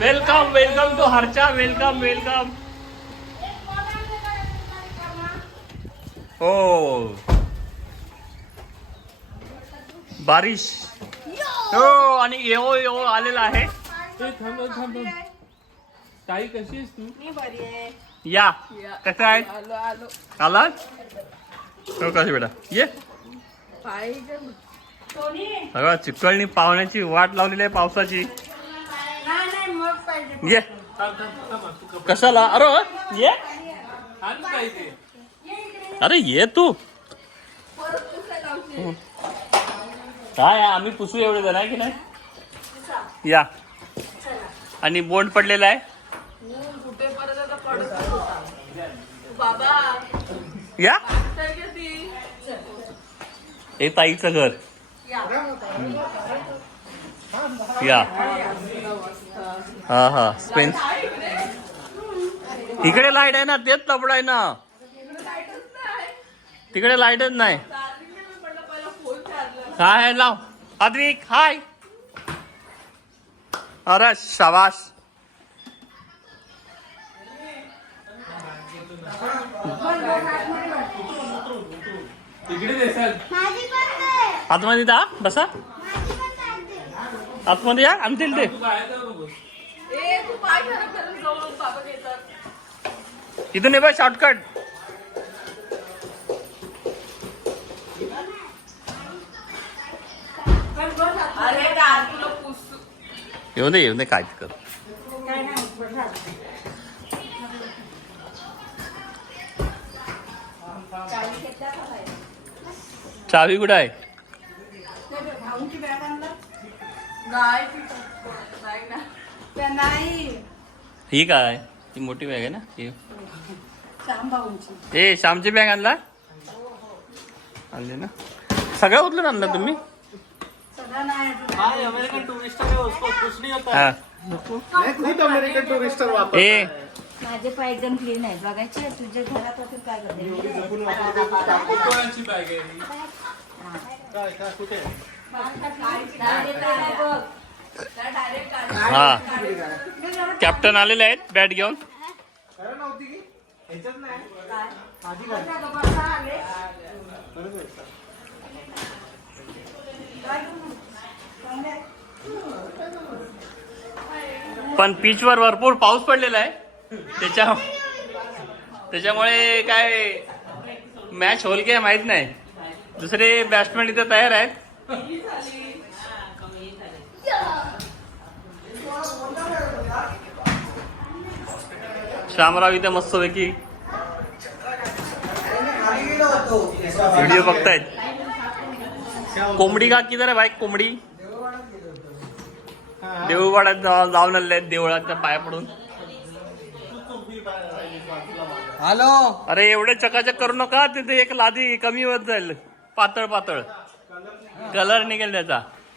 Welcome welcome to Harsha. Welcome welcome. हो बारिश. हो आणि येओ येओ आलेला आहे. थांब थांब. ताई कशी आहेस तू? मी बरी आहे. या कसं आहे? आलो आलो. आलात हो कसे बेटा ये. पाहिजे कोणी? सगळं चिकळणी पावण्याची वाट लावलेली आहे पावसाची. नाही मग पाहिजे. ये थांब थांब थांब. कशाला? अरे ये. आण ताई ते. अरे ये तू. परत पुसायला लावशील. काय आम्ही पुसू एवढे जण आहे की नाही. या आणि बोंड पडलेला आहे. कुठे परत आता पडत होता. बाबा या तर किती? हे ताईचं घर. या हा हा स्पेन. इकडे लाईट आहे ना तेच तबड आहे ना. तिकडे लाईटच नाही. काय आहे लाव आद्विक. हाय. अरे शाबाश. तिकडे देसाल. आतमध्ये जा बसा. आतमध्ये या आम्ही ते तू काय तर नको. ए तू पाय खराब करून जाऊ नको. बाबा घेतात. इथून ये बा शॉर्टकट. अरे काय तुला पुसू. येऊ दे काय कर. काय नाही बसा. चावी घेतला का बाहेर? चावी कुठं आहे? भाऊंची बॅग आणला? नाही ना. त्या नाही. ही काय ती मोठी बॅग आहे ना ही. श्याम भाऊंची. ए श्यामची बॅग आणला. आणली ना. सगळं उचलून आणलं तुम्ही. सगळं नाही. हाय अमेरिकन टूरिस्ट है उसको कुछ नहीं होता. हा मैं खुद अमेरिकन टूरिस्ट वापस. ए माझे पाय एकदम क्लीन आहे. बघायचे तुझ्या घरात होते काय करते. कोणाची बॅग आहे ही? काय काय कुठे आहे? हा कॅप्टन आलेले आहेत बॅट घेऊन. खरं नव्हती की ह्याच्यात नाही. पण पिचवर भरपूर पाऊस पडलेला आहे. त्याच्यामुळे काय मॅच होईल काय माहित नाही. दुसरे बॅट्समॅन इथे तयार आहेत. श्यामराव इथे मस्तपैकी व्हिडिओ बघतायत. कोंबडी का किधर आहे भाई? कोंबडी देऊळवाड्यात जाऊन आलेले आहेत. देवळाच्या पाया पडून. हॅलो. अरे एवढे चकाचक करू नका. तिथे एक लादी कमी होत जाईल. पातळ पातळ कलर निघेल त्याचा.